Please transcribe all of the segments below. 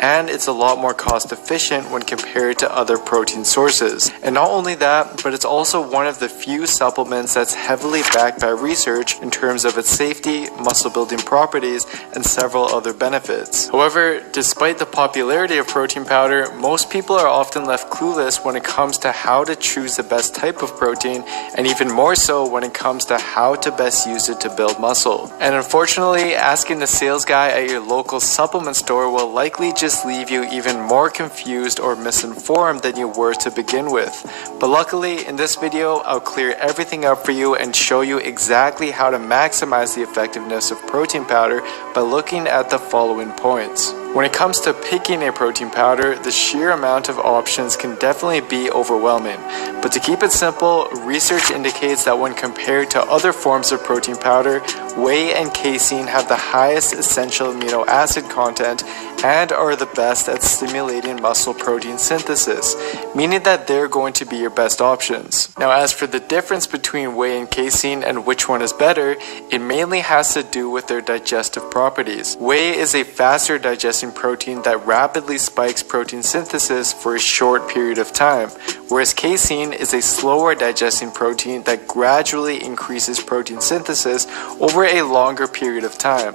and it's a lot more cost efficient when compared to other protein sources. And not only that, but it's also one of the few supplements that's heavily backed by research in terms of its safety, muscle building properties, and several other benefits. However, despite the popularity of protein powder, most people are often left clueless when it comes to how to choose the best type of protein, and even more so when it comes to how to best use it to build muscle. And unfortunately, asking the sales guy at your local supplement store will likely just leave you even more confused or misinformed than you were to begin with. But luckily, in this video, I'll clear everything up for you and show you exactly how to maximize the effectiveness of protein powder by looking at the following points. When it comes to picking a protein powder, the sheer amount of options can definitely be overwhelming. But to keep it simple, research indicates that when compared to other forms of protein powder, whey and casein have the highest essential amino acid content and are the best at stimulating muscle protein synthesis, meaning that they're going to be your best options. Now, as for the difference between whey and casein and which one is better, it mainly has to do with their digestive properties. Whey is a faster digesting protein that rapidly spikes protein synthesis for a short period of time, whereas casein is a slower digesting protein that gradually increases protein synthesis over a longer period of time.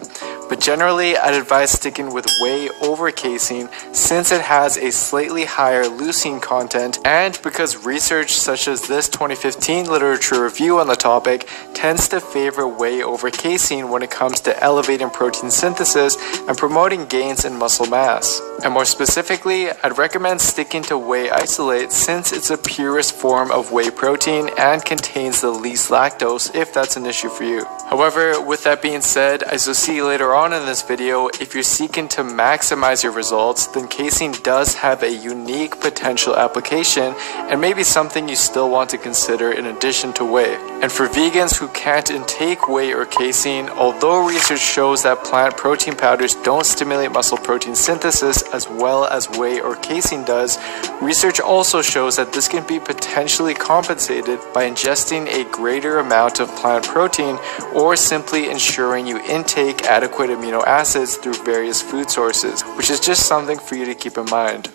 But generally, I'd advise sticking with whey over casein since it has a slightly higher leucine content, and because research such as this 2015 literature review on the topic tends to favor whey over casein when it comes to elevating protein synthesis and promoting gains in muscle mass. And more specifically, I'd recommend sticking to whey isolate since it's the purest form of whey protein and contains the least lactose if that's an issue for you. However, with that being said, as you'll see later on in this video, if you're seeking to maximize your results, then casein does have a unique potential application and maybe something you still want to consider in addition to whey. And for vegans who can't intake whey or casein, although research shows that plant protein powders don't stimulate muscle protein synthesis as well as whey or casein does, research also shows that this can be potentially compensated by ingesting a greater amount of plant protein or simply ensuring you intake adequate amino acids through various food sources, which is just something for you to keep in mind.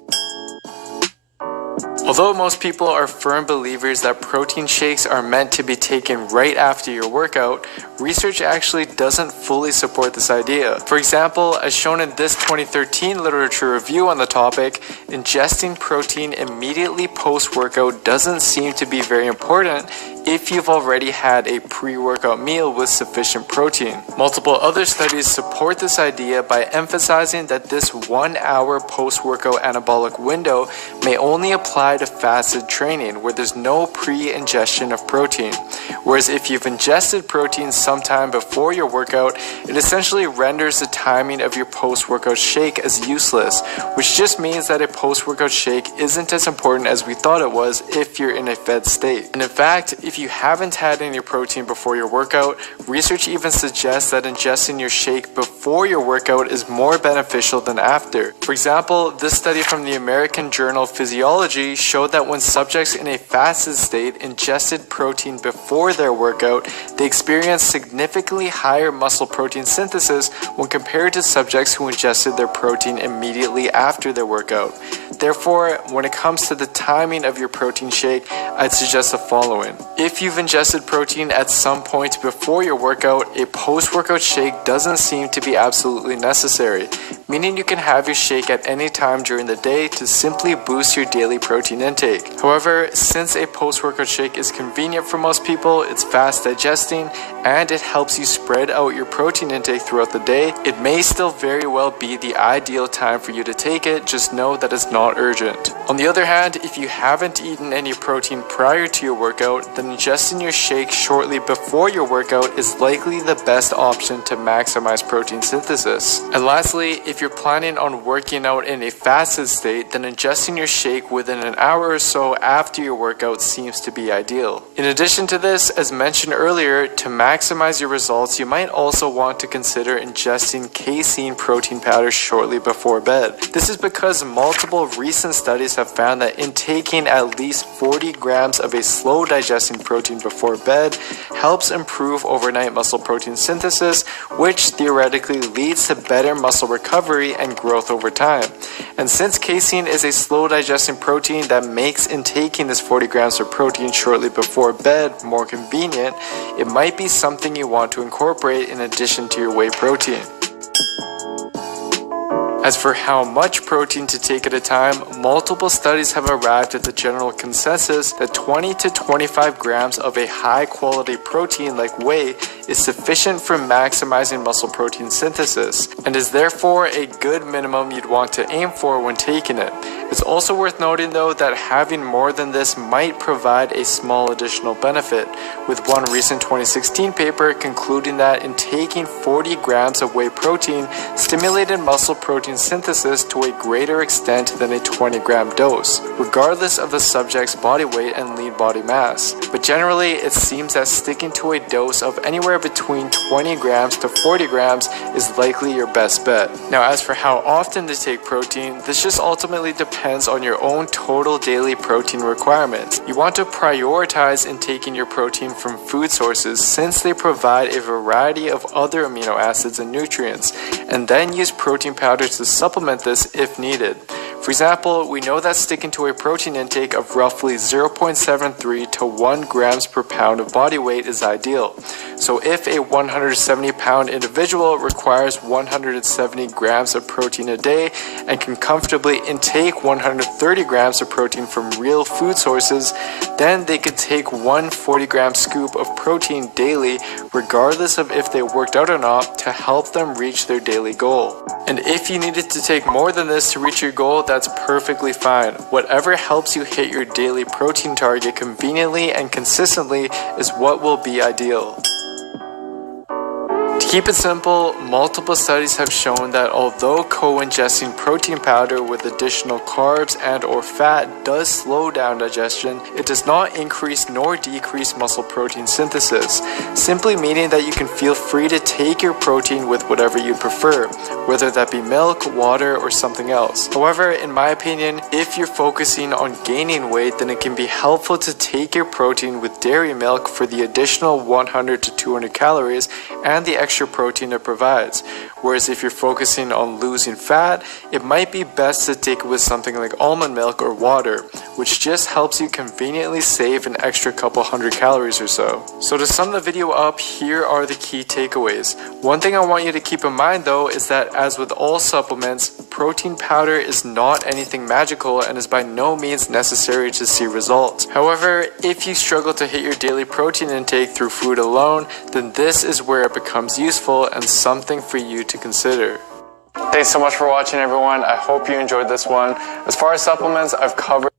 Although most people are firm believers that protein shakes are meant to be taken right after your workout, research actually doesn't fully support this idea. For example, as shown in this 2013 literature review on the topic, ingesting protein immediately post-workout doesn't seem to be very important if you've already had a pre-workout meal with sufficient protein. Multiple other studies support this idea by emphasizing that this 1 hour post-workout anabolic window may only apply to fasted training where there's no pre-ingestion of protein. Whereas if you've ingested protein sometime before your workout, it essentially renders the timing of your post-workout shake as useless, which just means that a post-workout shake isn't as important as we thought it was if you're in a fed state. And in fact, if you haven't had any protein before your workout, research even suggests that ingesting your shake before your workout is more beneficial than after. For example, this study from the American Journal of Physiology showed that when subjects in a fasted state ingested protein before their workout, they experienced significantly higher muscle protein synthesis when compared to subjects who ingested their protein immediately after their workout. Therefore, when it comes to the timing of your protein shake, I'd suggest the following. If you've ingested protein at some point before your workout, a post-workout shake doesn't seem to be absolutely necessary, meaning you can have your shake at any time during the day to simply boost your daily protein intake. However, since a post-workout shake is convenient for most people, it's fast digesting, and it helps you spread out your protein intake throughout the day, it may still very well be the ideal time for you to take it, just know that it's not urgent. On the other hand, if you haven't eaten any protein prior to your workout, then ingesting your shake shortly before your workout is likely the best option to maximize protein synthesis. And lastly, if you're planning on working out in a fasted state, then ingesting your shake within an hour or so after your workout seems to be ideal. In addition to this, as mentioned earlier, to maximize maximize your results, you might also want to consider ingesting casein protein powder shortly before bed. This is because multiple recent studies have found that intaking at least 40 grams of a slow digesting protein before bed helps improve overnight muscle protein synthesis, which theoretically leads to better muscle recovery and growth over time. And since casein is a slow digesting protein, that makes intaking this 40 grams of protein shortly before bed more convenient. It might be something you want to incorporate in addition to your whey protein. As for how much protein to take at a time, multiple studies have arrived at the general consensus that 20 to 25 grams of a high-quality protein like whey is sufficient for maximizing muscle protein synthesis, and is therefore a good minimum you'd want to aim for when taking it. It's also worth noting though that having more than this might provide a small additional benefit, with one recent 2016 paper concluding that in taking 40 grams of whey protein stimulated muscle protein synthesis to a greater extent than a 20-gram dose, regardless of the subject's body weight and lean body mass. But generally, it seems that sticking to a dose of anywhere between 20 grams to 40 grams is likely your best bet. Now, as for how often to take protein, this just ultimately depends on your own total daily protein requirements. You want to prioritize in taking your protein from food sources since they provide a variety of other amino acids and nutrients, and then use protein powder to supplement this if needed. For example, we know that sticking to a protein intake of roughly 0.73 to 1 grams per pound of body weight is ideal. So if a 170-pound individual requires 170 grams of protein a day and can comfortably intake 130 grams of protein from real food sources, then they could take one 40-gram scoop of protein daily, regardless of if they worked out or not, to help them reach their daily goal. And if you needed to take more than this to reach your goal, that's perfectly fine. Whatever helps you hit your daily protein target conveniently and consistently is what will be ideal. To keep it simple, multiple studies have shown that although co-ingesting protein powder with additional carbs and or fat does slow down digestion, it does not increase nor decrease muscle protein synthesis, simply meaning that you can feel free to take your protein with whatever you prefer, whether that be milk, water, or something else. However, in my opinion, if you're focusing on gaining weight, then it can be helpful to take your protein with dairy milk for the additional 100 to 200 calories and the extra protein it provides. Whereas if you're focusing on losing fat, it might be best to take it with something like almond milk or water, which just helps you conveniently save an extra couple hundred calories or so. So to sum the video up, here are the key takeaways. One thing I want you to keep in mind though is that as with all supplements, protein powder is not anything magical and is by no means necessary to see results. However, if you struggle to hit your daily protein intake through food alone, then this is where it becomes useful and something for you to consider. Thanks so much for watching, everyone. I hope you enjoyed this one. As far as supplements, I've covered